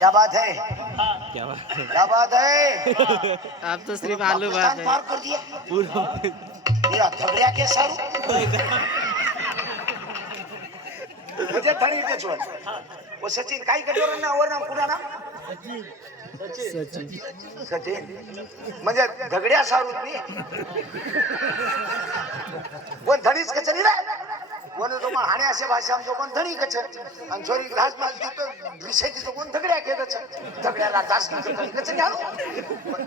क्या बात है, क्या बात है? क्या बात है। आप तो सिर्फ आलू बात पाकिस्तान है पार कर दिया पूरा या झगड्या के सारू म्हणजे धणी कचवण वो सचिन काय कचवर ना वर नाम पुरा नाम सचिन सचिन म्हणजे झगड्या सारूत नी कोण धणीच कचरी रे कोण तो मा हाणे असे भाषा आमचो कोण धणी कच आणि छोरी ग्लास माल तो विषय तो कोण झगड्या के कच झगड्याला दास की धणी कचरी हालो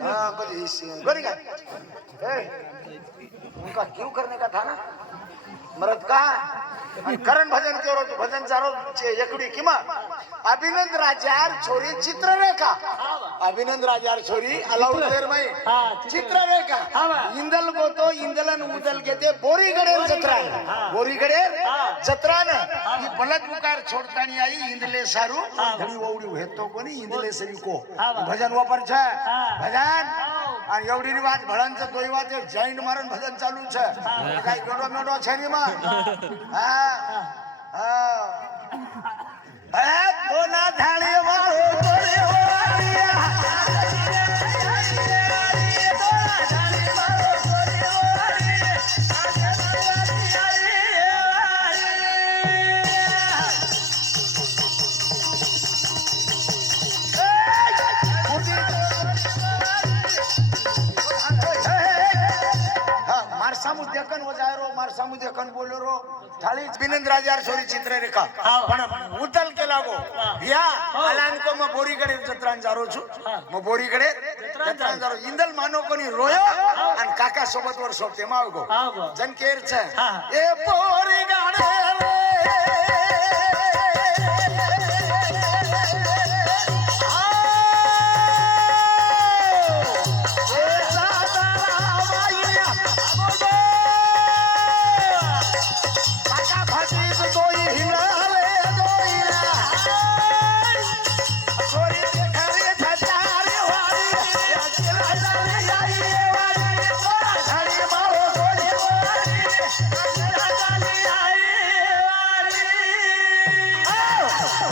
हां कधी गरी काय ए उनका क्यों करने का था ना मरद का करण भजन करो तो भजन चारो एकडी किमा अभिनंद राजार छोरी चित्ररेखा अभिनंद राजार छोरी अलाउद्दीन मै चित्ररेखा इंदल गोतो इंदलन उदल घेते बोरीगडेर जत्रान बोरीगडेर जत्रान ही बलद मुकार छोडतानी आई इंदले सारू धडी ओवडी हेतो कोणी इंदले सरी को भजन वापर छ भजन आणि एवढी रिवाज भळांचं दोईवा ते जैन मारून भजन चालू छ काय गडो मेडो छरी मा दोना धाळे वाळो तोरे वाडिया मारसामुद्याकन वजायरो मारसामुद्याकन बोलेरो थाळी बिनंद राजार छोरी चित्ररेखा पण उतल केला गो या अलानको म बोरीकडे जत्रान जारो छु म बोरीकडे जत्रान जारो इंदल मानो कोनी रोयो आणि काका सोबत वर सोबते माव गो जनकेर छ ए बोरीगाडे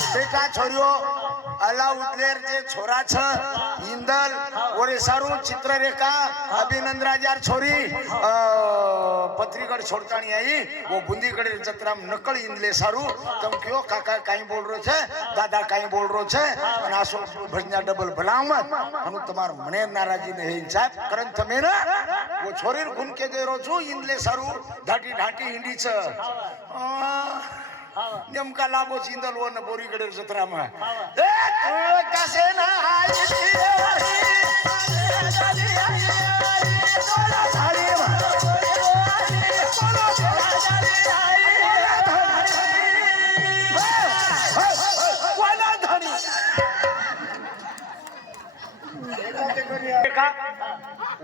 बेटा छोरियो अलाउद्दीन जे छोरा छ इंदल ओरे सारू चित्ररेखा अभिनंद राजार छोरी पत्रीगढ़ छोड़तानी आई वो बुंदीगढ़ जत्राम नकल इंदले सारू तम क्यों काका काई बोल रो छे दादा काई बोल रो छे અને આસો ભજના ડબલ ભલામત અને તમાર મને નારાજી ને હે સાહેબ કરન તમે ને वो छोरी गुन के दे रो छु इंदले सारू ढाटी ढाटी हिंडी छ नेमका लाभो चिंदल वन बोरीगडे जत्रामा ए कसे ना आई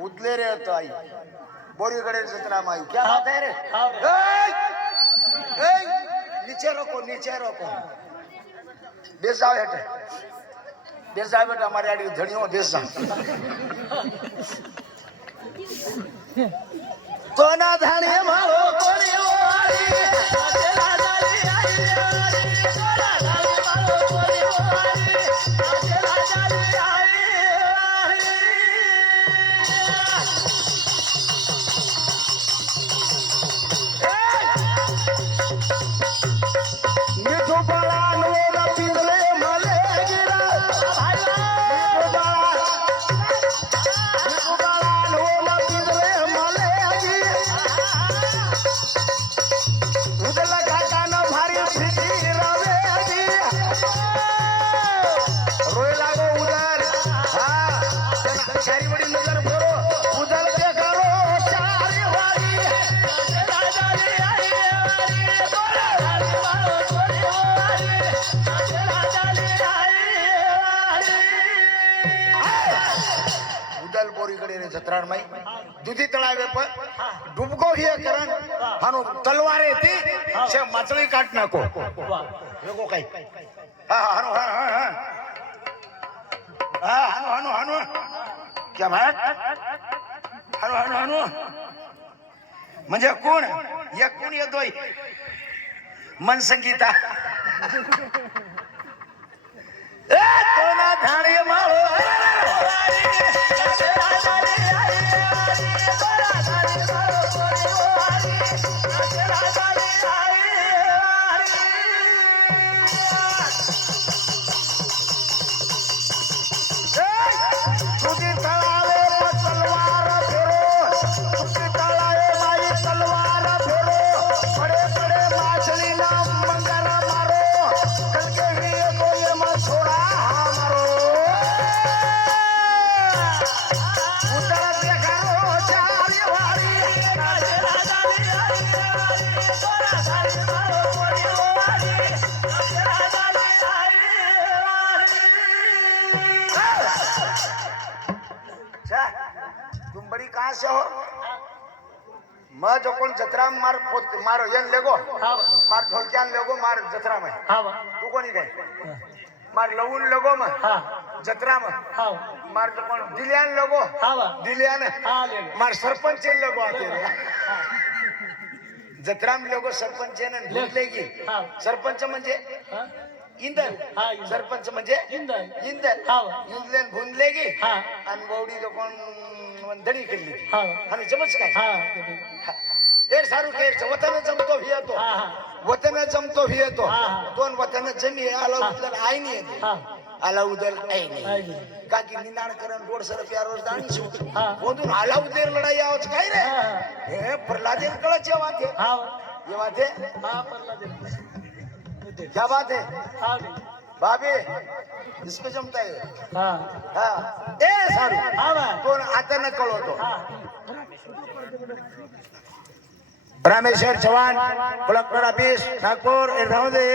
उदले रे तो आई बोरीगडे जत्रामा आई क्या बात है रे ए नीचे रखो बेस जाओ हेटे बेस जाओ बेटा हमारे आड़ी धड़ियों बेस जाओ तो ना धड़ी मारो कोनी वाली चला जाली आई चला जाली मारो कोनी वाली चला जाली आई दुधी तळावे पण डुबको हे करण हानो तलवारे ती से माचळी काट नको वेगो काय हा हानो हानो क्या बात हानो म्हणजे कोण एक कोण येतोय मन संगीता ए तो ना तुझी तळावे तलवार फेरो तुझी तळावे माई तलवार फेरो पडे पडे माछली ना मंगरा मारो कलके ही कोई मत छोड़ा हा मारो उतरत करो चारी वारी तुम बड़ी कहाँ से हो मैं जो कौन जतरा में मारो ये लेगो मार ढोलकियान लेगो मार जतरा में तू कोनी गए मार लवून लेगो में जतरा में मार जो कौन दिलियान लेगो दिलियान मार सरपंच लेगो आते रे जत्रा में लेगो सरपंच ने भूलेगी सरपंच म्हणजे इंदन सरपंच म्हणजे इंदन इंदन भूलेगी आणि गौडी जो कोण धडी केली आणि जमच काय एर सारू केर वतन जमतो भी येतो वतन जमतो भी येतो दोन वतन जमी आला उदल आई नाही येते आला उदल आई नाही का की निंदाण करण रोड सर प्यारो दाणी छो बोदून आला उदल लढाई आवच काय रे हे प्रहलादेन कळच ये बात है ये बात है क्या बात है भाभी इसको जमता है हाँ ए सारू कोण आता न कळवतो रामेश्वर चव्हाण कलेक्टर ऑफिस नागपूर राहूदे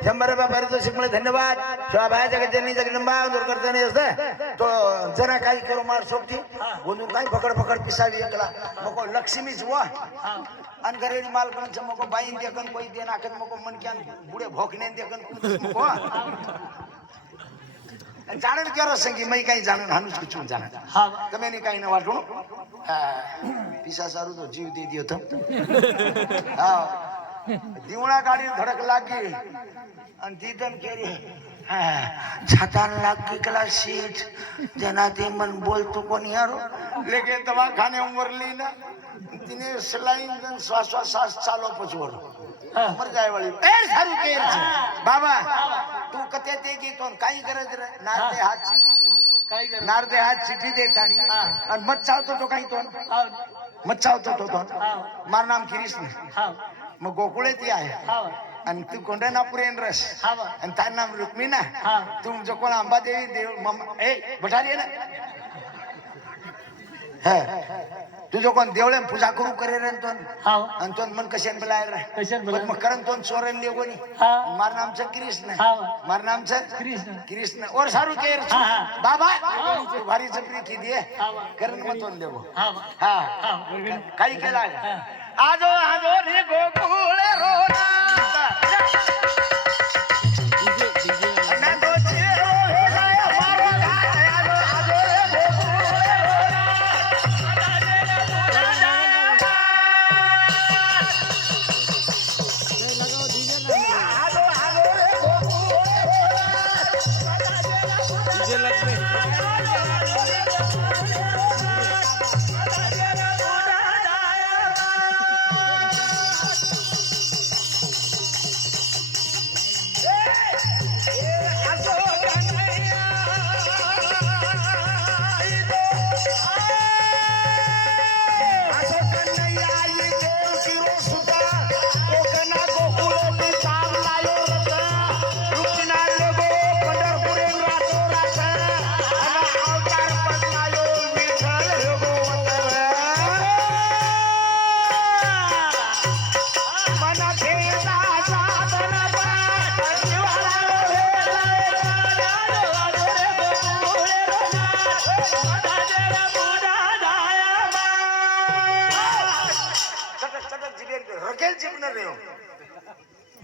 100 रुपये पारितोषिक मुळे धन्यवाद शोभाया जगज्जननी जगदंबा दूर करताना असतं तो जरा काही करू मार सोबती बोलून काही पकड पकड पिसावी एकला मको लक्ष्मी जुवा आणि घरेरी मालकन मको बाईन देखन कोई दे नाकत मको मनक्यान बुडे भोकने देखन मको जाणून करो संगी मैं काही जाणून हानुस कुचून जाणा તમે ની काही ન વાટું पिसा सारू तो जीव दे दियो तो हाँ दिवणा गाड़ी धड़क लागी आणि तीतन केरी छातान लागी कला सीट जना ते मन बोलतो कोणी यारो लेके दवाखाने उमरली ना तिने सलाईन श्वास श्वास चालो पचवड मर जाय वाली ए सारू केर बाबा तू कते ते गीतो काही गरज रे नारदे हात चिठी दिली काही गरज नारदे हात चिठी देतानी आणि मत चावतो तो काही तो मत चावतो तो मार नाम कृष्ण मग गोकुळे ती आहे आणि तू कोंडनापुरेन रस आणि तार नाम रुक्मिणा तुम जो कोण अंबा देवी देव ए बठाली ना तुझो कोण देवळे पूजा करू करे रे तो आणि तो मन कशान बोलाय रे मग करन तो चोरन लेगोनी मार नामचं कृष्ण मार नामचं कृष्ण और सारू केर बाबा तू भारी जपरी की दे करन मत तो लेगो हा काही केला आजो आजो रे गोकुळ रोना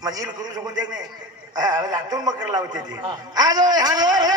मजील करू शकून देखणे हातून मकर लावते ती आजो हानो रे